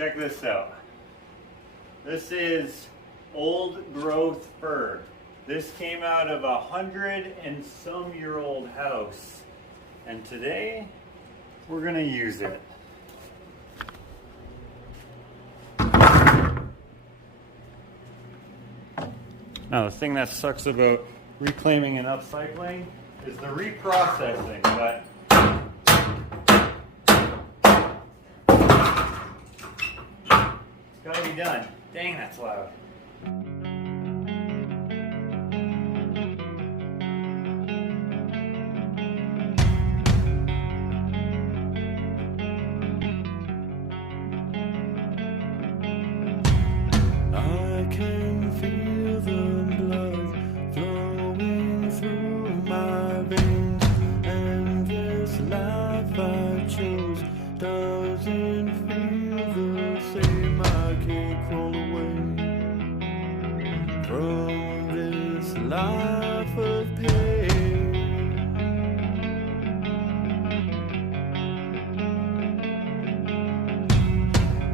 check this out. This is old growth fir. This came out of 100-and-some-year-old house. And today, we're gonna use it. Now the thing that sucks about reclaiming and upcycling is the reprocessing, but it's gotta be done. Dang, that's loud. I can feel the blood flowing through my veins, and this life I chose doesn't feel the same. I can't crawl away from this life of pain.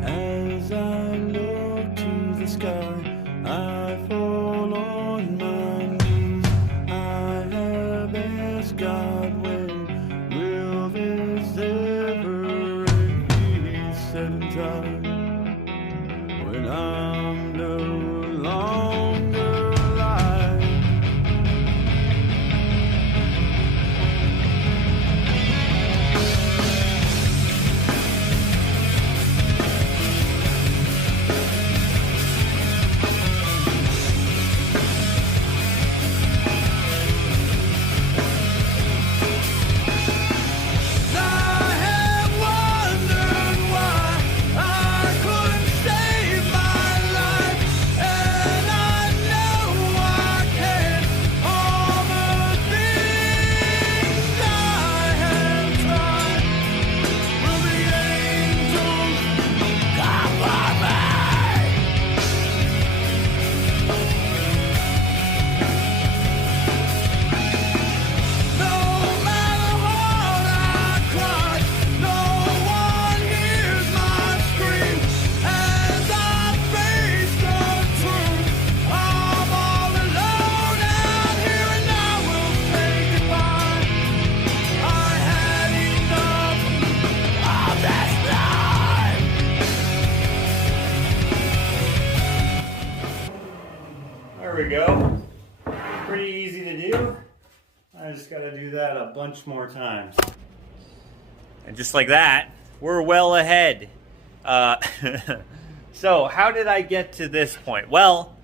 As I look to the sky, I fall on my knees. I have asked God, when will this ever end? He's said in time, when I'm no longer alive. There we go. Pretty easy to do. I just got to do that a bunch more times. And just like that, we're well ahead. So how did I get to this point? Well,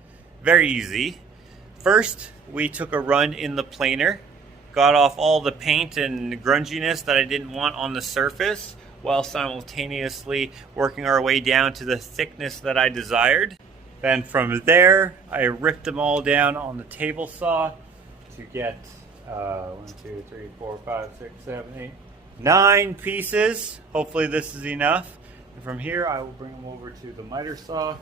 very easy. First, we took a run in the planer, got off all the paint and grunginess that I didn't want on the surface, while simultaneously working our way down to the thickness that I desired. Then from there, I ripped them all down on the table saw to get 1, 2, 3, 4, 5, 6, 7, 8, 9 pieces. Hopefully this is enough. And from here, I will bring them over to the miter saw,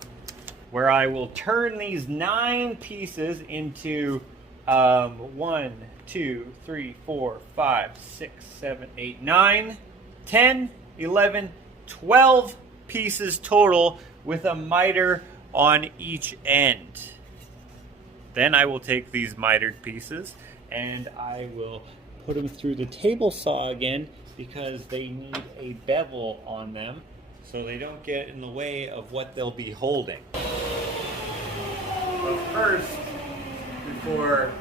where I will turn these 9 pieces into 1, 2, 3, 4, 5, 6, 7, 8, 9, 10, 11, 12 pieces total with a miter on each end. Then I will take these mitered pieces and I will put them through the table saw again, because they need a bevel on them so they don't get in the way of what they'll be holding. But first, before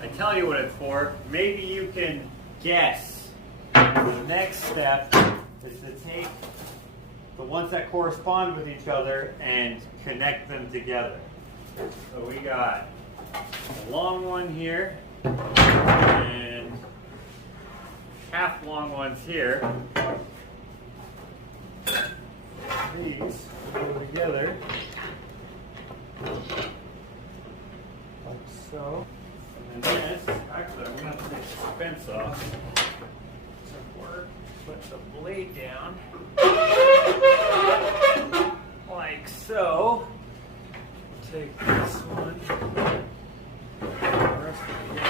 I tell you what it's for, maybe you can guess. The next step is to take the ones that correspond with each other and connect them together. So we got a long one here and half long ones here. These go together like so. And then this, actually I'm going to have to take the fence off to work. Put the blade down like so. Take this one. The rest of it.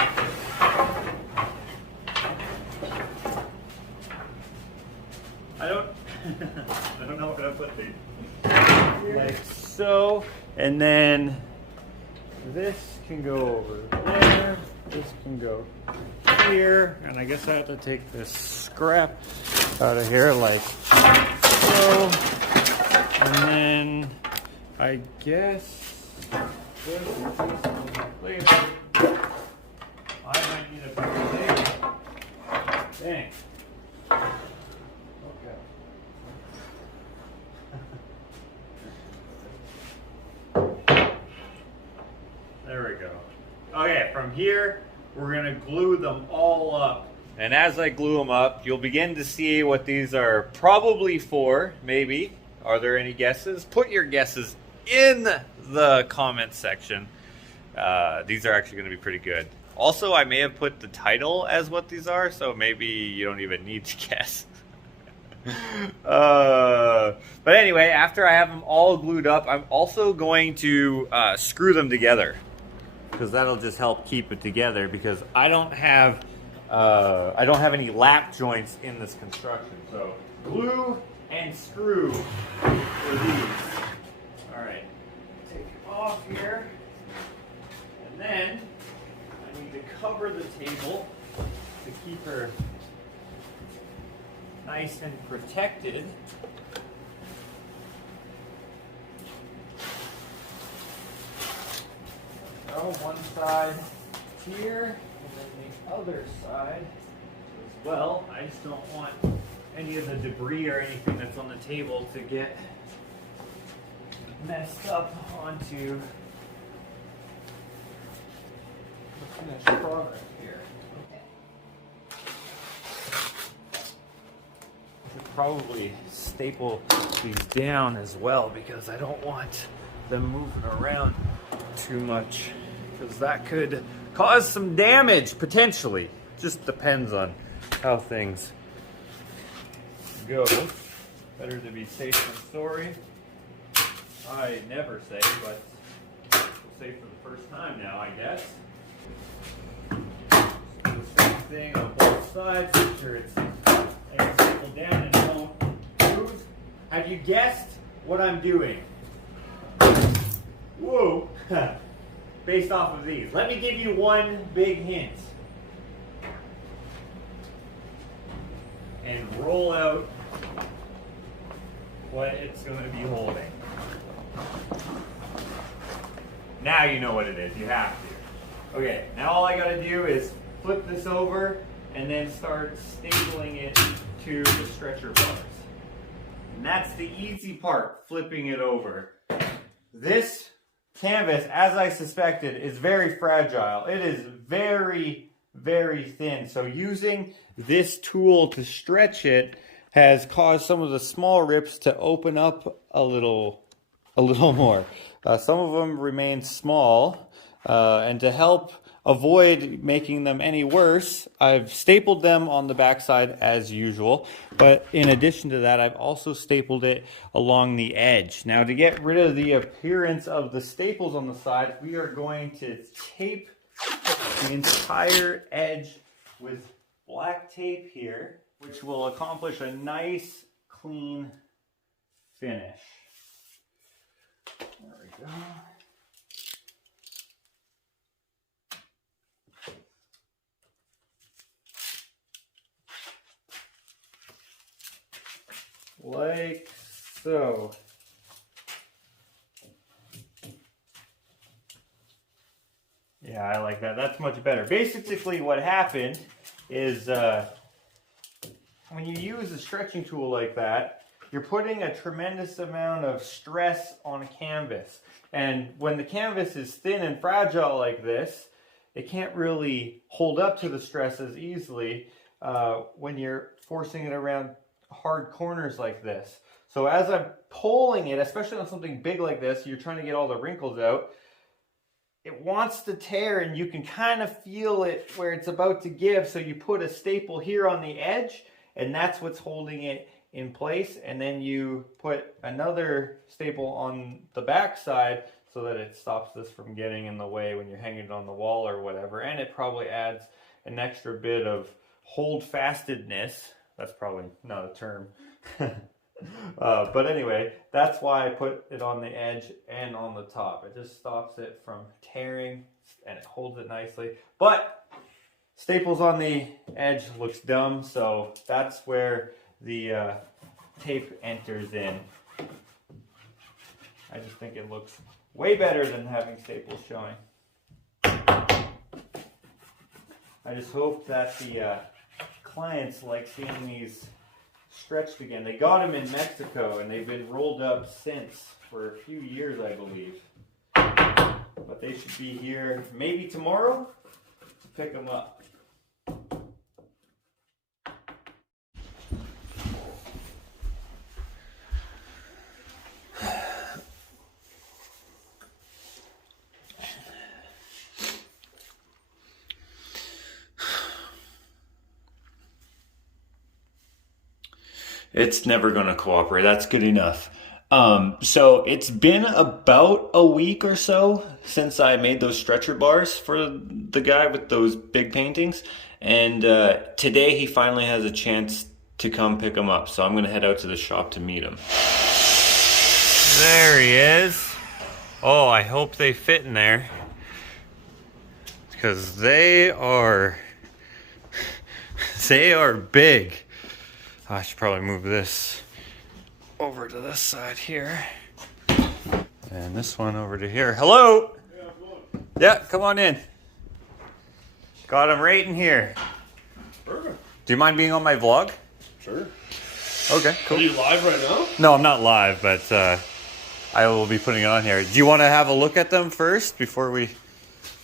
I I don't know where to put these. Like so, and then this can go over there. This can go here, and I guess I have to take this scrap out of here like so. And then I guess I might need a bigger table. Dang. Okay. There we go. Okay, from here, we're going to glue them all up. And as I glue them up, you'll begin to see what these are probably for, maybe. Are there any guesses? Put your guesses in the comments section. These are actually going to be pretty good. Also, I may have put the title as what these are, so maybe you don't even need to guess. But anyway, after I have them all glued up, I'm also going to screw them together, because that'll just help keep it together, because I don't have any lap joints in this construction. So glue and screw for these. All right, take it off here, and then I need to cover the table to keep her nice and protected. So one side here, and then the other side as well. I just don't want any of the debris or anything that's on the table to get messed up onto the finished product here. I should probably staple these down as well, because I don't want them moving around too much, because that could cause some damage potentially. Just depends on how things go. Better to be safe than sorry. I never say, but we'll say for the first time now, I guess. Do the same thing on both sides. Make sure it's stapled down and don't move. Have you guessed what I'm doing? Whoa! Based off of these. Let me give you one big hint. And roll out what it's going to be holding. Now you know what it is. You have to. Okay, now all I got to do is flip this over and then start stapling it to the stretcher bars. And that's the easy part, flipping it over. This canvas, as I suspected, is very fragile. It is very, very thin. So using this tool to stretch it has caused some of the small rips to open up a little more. Some of them remain small, and to help avoid making them any worse, I've stapled them on the backside as usual, but in addition to that, I've also stapled it along the edge. Now, to get rid of the appearance of the staples on the side, we are going to tape the entire edge with black tape here, which will accomplish a nice, clean finish. There we go. Like so. Yeah, I like that. That's much better. Basically what happened is when you use a stretching tool like that, you're putting a tremendous amount of stress on a canvas. And when the canvas is thin and fragile like this, it can't really hold up to the stress as easily when you're forcing it around hard corners like this. So as I'm pulling it, especially on something big like this, you're trying to get all the wrinkles out, it wants to tear, and you can kind of feel it where it's about to give. So you put a staple here on the edge, and that's what's holding it in place. And then you put another staple on the back side so that it stops this from getting in the way when you're hanging it on the wall or whatever. And it probably adds an extra bit of hold-fastedness. That's probably not a term. But anyway, that's why I put it on the edge and on the top. It just stops it from tearing and it holds it nicely. But staples on the edge looks dumb, so that's where the tape enters in. I just think it looks way better than having staples showing. I just hope that the clients like seeing these stretched again. They got them in Mexico and they've been rolled up since for a few years, I believe. But they should be here maybe tomorrow to pick them up. It's never going to cooperate. That's good enough. So it's been about a week or so since I made those stretcher bars for the guy with those big paintings. And today he finally has a chance to come pick them up. So I'm going to head out to the shop to meet him. There he is. Oh, I hope they fit in there. Because they are big. I should probably move this over to this side here. And this one over to here. Hello? Yeah, come on in. Got him right in here. Perfect. Do you mind being on my vlog? Sure. Okay, cool. Are you live right now? No, I'm not live, but I will be putting it on here. Do you want to have a look at them first before we...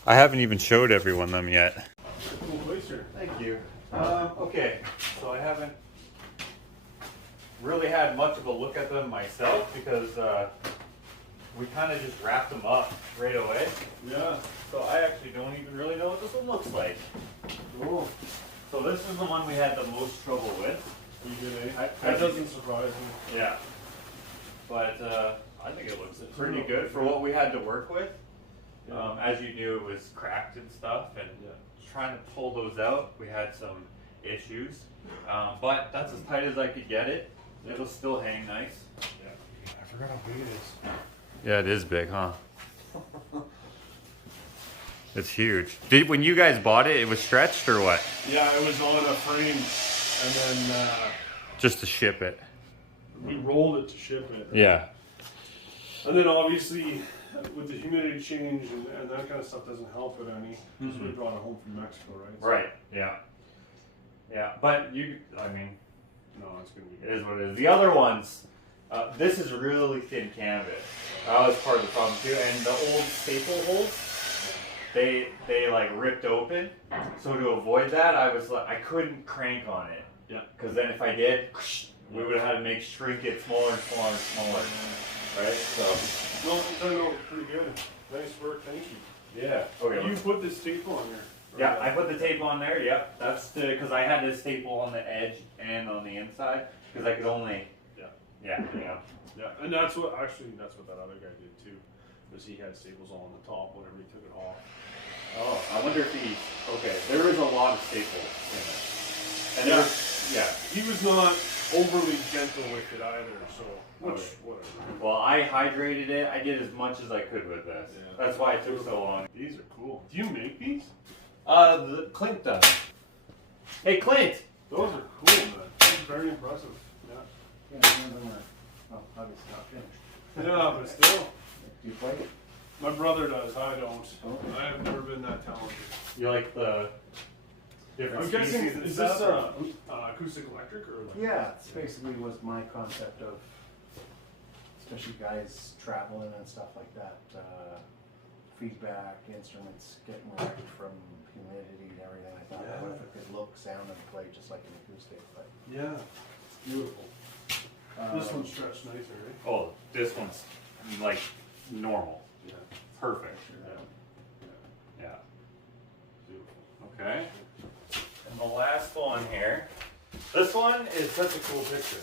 I haven't even showed everyone them yet. Cool place here. Thank you. Okay, so I haven't really had much of a look at them myself because we kind of just wrapped them up right away. Yeah. So I actually don't even really know what this one looks like. Cool. So this is the one we had the most trouble with. You good, eh? I That doesn't surprise me. Yeah. But I think it looks pretty good for what we had to work with. Yeah. As you knew, it was cracked and stuff, and trying to pull those out, we had some issues. But that's as tight as I could get it. It'll still hang nice. Yeah. I forgot how big it is. Yeah, it is big, huh? It's huge. When you guys bought it, it was stretched or what? Yeah, it was on a frame, and then Just to ship it. we rolled it to ship it. Yeah. And then obviously, with the humidity change and that kind of stuff doesn't help it any, because we brought it home from Mexico, right? So, Right. Yeah. Yeah, but I mean, no, it's going to be it good. is what it is. The other ones, this is really thin canvas. That was part of the problem too. And the old staple holes, they like ripped open. So to avoid that, I couldn't crank on it. Yeah. Because then if I did, we would have had to shrink it smaller and smaller and smaller. Right? So. No, it turned out pretty good. Nice work, thank you. Yeah. Okay. You put this staple on here. Yeah, I put the tape on there. Yep, that's because I had this staple on the edge and on the inside because I could only. Yeah. Yeah, and that's what that other guy did too, was he had staples all on the top whenever he took it off. Oh, I wonder if he's okay. There is a lot of staples in it, and he was not overly gentle with it either. So whatever. Well, I hydrated it. I did as much as I could with this. Yeah. That's why it took so long. These are cool. Do you make these? The Clint does. Hey, Clint. Those are cool, man. That's very impressive. Yeah. Well, obviously not finished. Yeah, but still. Do you play it? My brother does. I don't. Oh. I have never been that talented. You like the different I'm guessing, species and is stuff? this acoustic electric or like? Yeah, it's basically was my concept of, especially guys traveling and stuff like that, feedback, instruments getting wrecked from humidity and everything. I thought, what if it could look, sound, and play just like an acoustic? But Yeah, it's beautiful. This one's stretched nicer, right? Oh, this one's like normal. Yeah. Perfect. Yeah. Beautiful. Okay. And the last one here. This one is such a cool picture.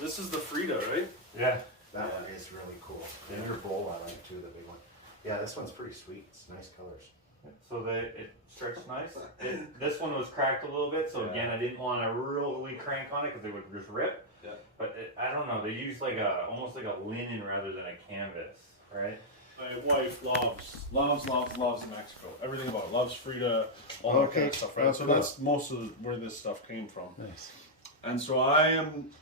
This is the Frida, right? Yeah. that one is really cool. The inner bowl I like too, the big one. Yeah, this one's pretty sweet. It's nice colors. so that it stretched nice. This one was cracked a little bit, so again, I didn't want to really crank on it because it would just rip. Yeah. But I don't know, they use like almost like a linen rather than a canvas, right? My wife loves Mexico. Everything about it. Loves Frida, all that kind of stuff, right? Oh, So cool. that's most of where this stuff came from. Nice. And so I am,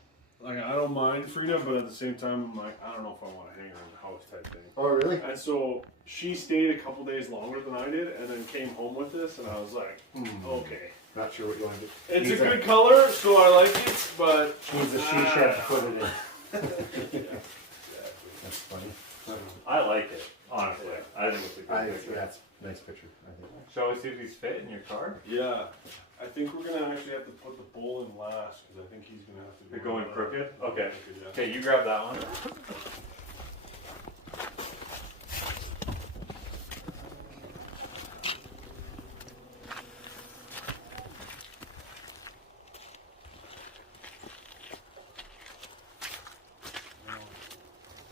like, I don't mind Frida, but at the same time, I'm like, I don't know if I want to hang her in the house type thing. Oh, really? And so she stayed a couple days longer than I did, and then came home with this, and I was like, okay. Not sure what you want to do. It's Needs a good color, so I like it, but Needs a she shed to put it in. Exactly. That's funny. I like it, honestly. I think it's a good picture. That's a nice picture, I think. Shall we see if these fit in your car? Yeah, I think we're gonna actually have to put the bowl in last because I think he's gonna have to. They're going crooked? Okay. Yeah. Okay, you grab that one.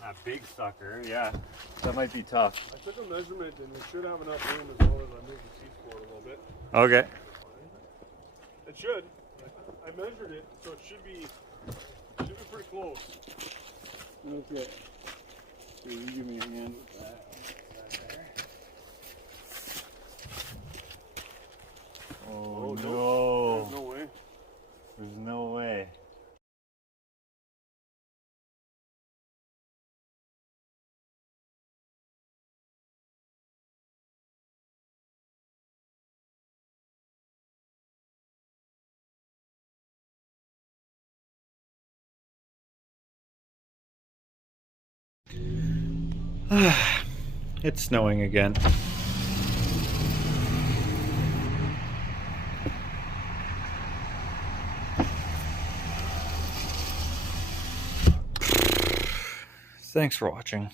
That big sucker, yeah. That might be tough. I took a measurement and we should have enough room as long as I move the seat forward a little bit. Okay. It should. I measured it, so it should be pretty close. Okay. So you give me a hand with that. Oh, There's no. no way. There's no way. It's snowing again. Thanks for watching.